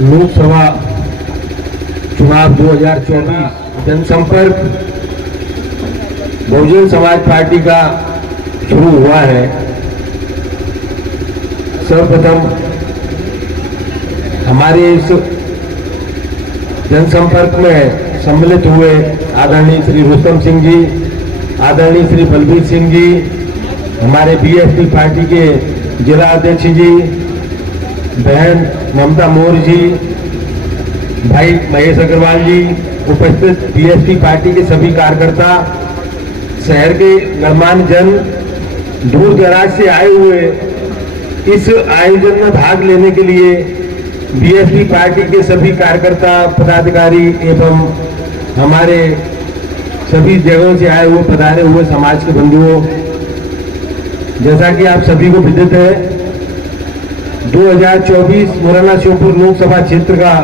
लोकसभा चुनाव 2024 जनसंपर्क बहुजन समाज पार्टी का शुरू हुआ है। सर्वप्रथम हमारे इस जनसंपर्क में सम्मिलित हुए आदरणीय श्री रुस्तम सिंह जी, आदरणीय श्री बलबीर सिंह जी, हमारे बीएसपी पार्टी के जिला अध्यक्ष जी, बहन ममता मौर्य जी, भाई महेश अग्रवाल जी, उपस्थित बीएसपी पार्टी के सभी कार्यकर्ता, शहर के गणमान्य जन, दूर दराज से आए हुए इस आयोजन में भाग लेने के लिए बीएसपी पार्टी के सभी कार्यकर्ता, पदाधिकारी एवं हमारे सभी जगहों से आए हुए पधारे हुए समाज के बंधुओं, जैसा कि आप सभी को विदित है, 2024 मुरैना श्योपुर लोकसभा क्षेत्र का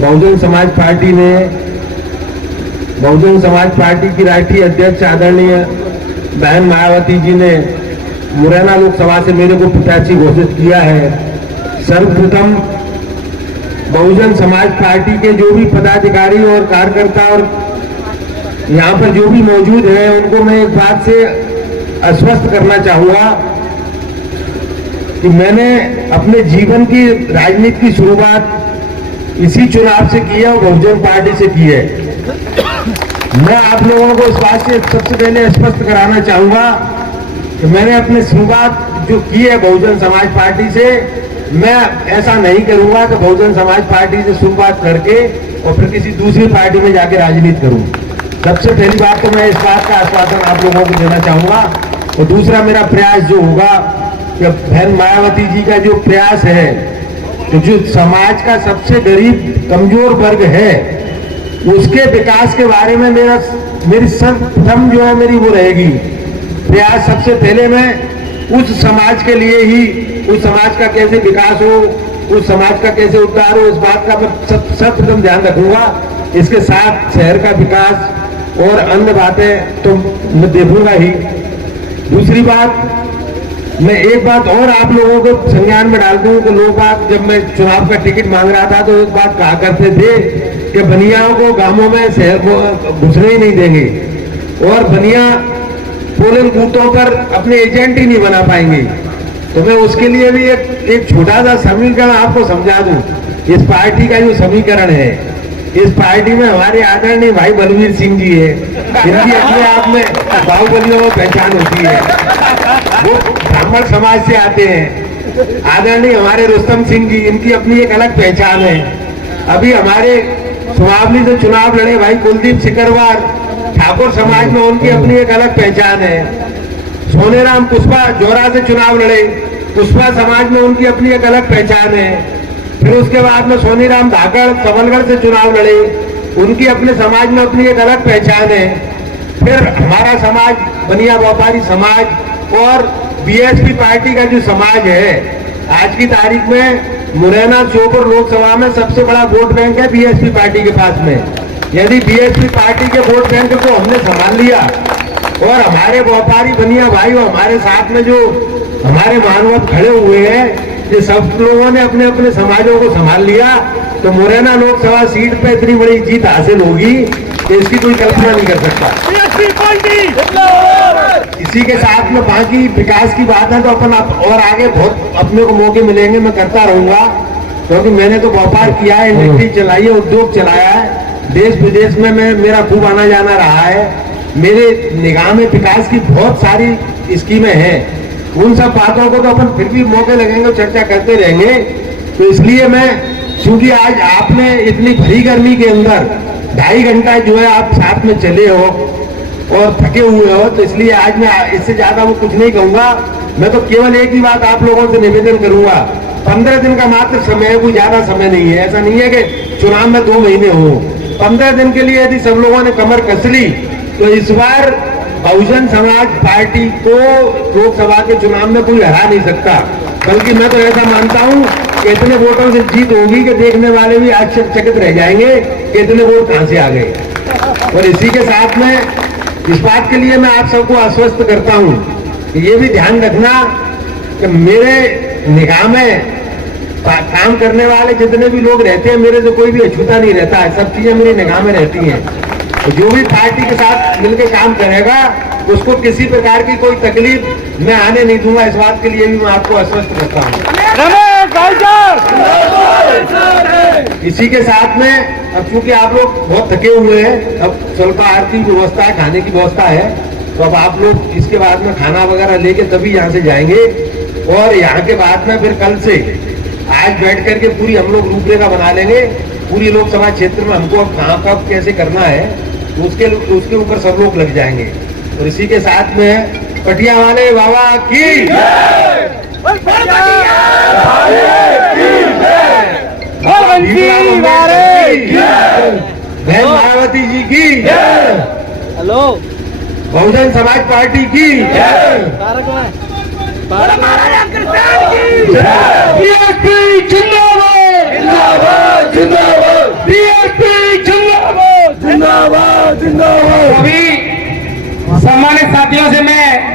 बहुजन समाज पार्टी की राष्ट्रीय अध्यक्ष आदरणीय बहन मायावती जी ने मुरैना लोकसभा से मेरे को प्रत्याशी घोषित किया है। सर्वप्रथम बहुजन समाज पार्टी के जो भी पदाधिकारी और कार्यकर्ता और यहाँ पर जो भी मौजूद हैं, उनको मैं एक बात से आश्वस्त करना चाहूंगा कि मैंने अपने जीवन की राजनीति की शुरुआत इसी चुनाव से की है और बहुजन पार्टी से की है। मैं आप लोगों को इस बात से सबसे पहले स्पष्ट कराना चाहूंगा कि मैंने अपनी शुरुआत जो की है बहुजन समाज पार्टी से, मैं ऐसा नहीं करूंगा कि बहुजन समाज पार्टी से शुरुआत करके और फिर किसी दूसरी पार्टी में जाके राजनीति करूं। सबसे पहली बात तो मैं इस बात का आश्वासन आप लोगों को देना चाहूंगा। और दूसरा मेरा प्रयास जो होगा कि बहन मायावती जी का जो प्रयास है, तो जो समाज का सबसे गरीब कमजोर वर्ग है उसके विकास के बारे में मेरी सर्वप्रथम जो है मेरी वो रहेगी प्रयास। सबसे पहले मैं उस समाज के लिए ही, उस समाज का कैसे विकास हो, उस समाज का कैसे उद्धार हो, इस बात का मैं सर्वप्रथम ध्यान रखूंगा। इसके साथ शहर का विकास और अन्य बातें तो मैं देखूंगा ही। दूसरी बात, मैं एक बात और आप लोगों को संज्ञान में डाल दूं कि लोग बात, जब मैं चुनाव का टिकट मांग रहा था तो एक बात कहा करते थे कि बनियाओं को गांवों में शहर को घुसने ही नहीं देंगे और बनिया पोलिंग बूथों पर अपने एजेंट ही नहीं बना पाएंगे। तो मैं उसके लिए भी एक छोटा सा समीकरण आपको समझा दूं। इस पार्टी का जो समीकरण है, इस पार्टी में हमारे आदरणीय भाई बलबीर सिंह जी है, इनकी अपने आप में बाहुबलियों में पहचान होती है, वो ब्राह्मण समाज से आते हैं। आदरणीय हमारे रुस्तम सिंह जी, इनकी अपनी एक अलग पहचान है। अभी हमारे सुहावली से चुनाव लड़े भाई कुलदीप सिकरवार, ठाकुर समाज में उनकी अपनी एक अलग पहचान है। सोनेराम पुष्पा जोरा से चुनाव लड़े, पुष्पा समाज में उनकी अपनी एक अलग पहचान है। फिर उसके बाद में सोनीराम धाकड़ सबलगढ़ से चुनाव लड़े, उनकी अपने समाज में अपनी एक अलग पहचान है। फिर हमारा समाज बनिया व्यापारी समाज और बीएसपी पार्टी का जो समाज है, आज की तारीख में मुरैना श्योपुर लोकसभा में सबसे बड़ा वोट बैंक है बीएसपी पार्टी के पास में। यदि बीएसपी पार्टी के वोट बैंक को हमने संभाल लिया और हमारे व्यापारी बनिया भाई और हमारे साथ में जो हमारे महानुभाव खड़े हुए हैं, ये सब लोगों ने अपने अपने समाजों को संभाल लिया, तो मुरैना लोकसभा सीट पे इतनी बड़ी जीत हासिल होगी कि इसकी कोई कल्पना नहीं कर सकता। इसी के साथ में बाकी विकास की बात है तो अपन और आगे बहुत अपने को मौके मिलेंगे, मैं करता रहूंगा, क्योंकि मैंने तो व्यापार किया है, इंडस्ट्री चलाई है, उद्योग चलाया है, देश विदेश में मेरा खूब आना जाना रहा है। मेरे निगाह में विकास की बहुत सारी स्कीमें हैं। उन सब बातों को तो अपन फिर भी मौके लगेंगे, चर्चा करते रहेंगे। तो इसलिए मैं, क्योंकि आज आपने इतनी भरी गर्मी के अंदर 2.5 घंटा जो है आप साथ में चले हो और थके हुए हो, तो इसलिए आज मैं इससे ज्यादा वो कुछ नहीं कहूंगा। मैं तो केवल एक ही बात आप लोगों से निवेदन करूंगा, 15 दिन का मात्र समय है, कोई ज्यादा समय नहीं है। ऐसा नहीं है कि चुनाव में 2 महीने हो। 15 दिन के लिए यदि सब लोगों ने कमर कस ली तो इस बार बहुजन समाज पार्टी को लोकसभा के चुनाव में कोई हरा नहीं सकता। बल्कि मैं तो ऐसा मानता हूं कि इतने वोटों से जीत होगी कि देखने वाले भी आश्चर्यचकित रह जाएंगे कि इतने वोट कहां से आ गए। और इसी के साथ में इस बात के लिए मैं आप सबको आश्वस्त करता हूं कि ये भी ध्यान रखना कि मेरे निगाह में काम करने वाले जितने भी लोग रहते हैं, मेरे से कोई भी अछूता नहीं रहता है, सब चीजें मेरी निगाह में रहती हैं। तो जो भी पार्टी के साथ मिलकर काम करेगा उसको किसी प्रकार की कोई तकलीफ मैं आने नहीं दूंगा, इस बात के लिए भी मैं आपको आश्वस्त करता हूँ। इसी के साथ में अब चूंकि आप लोग बहुत थके हुए हैं, अब स्वल्प आरती की व्यवस्था है, खाने की व्यवस्था है, तो अब आप लोग इसके बाद में खाना वगैरह लेके तभी यहाँ से जाएंगे। और यहाँ के बाद में फिर कल से आज बैठ करके पूरी हम लोग रूपरेखा बना लेंगे, पूरी लोकसभा क्षेत्र में हमको अब कहाँ कब कैसे करना है उसके ऊपर सब लोग लग जाएंगे। और इसी के साथ में पटिया वाले बाबा की बहन मायावती जी की, हेलो बहुजन समाज पार्टी की, बीएसपी जिंदाबाद जिंदाबाद जिंदाबाद, बीएसपी जिंदाबाद जिंदाबाद जिंदाबाद। सभी सम्मानित साथियों से मैं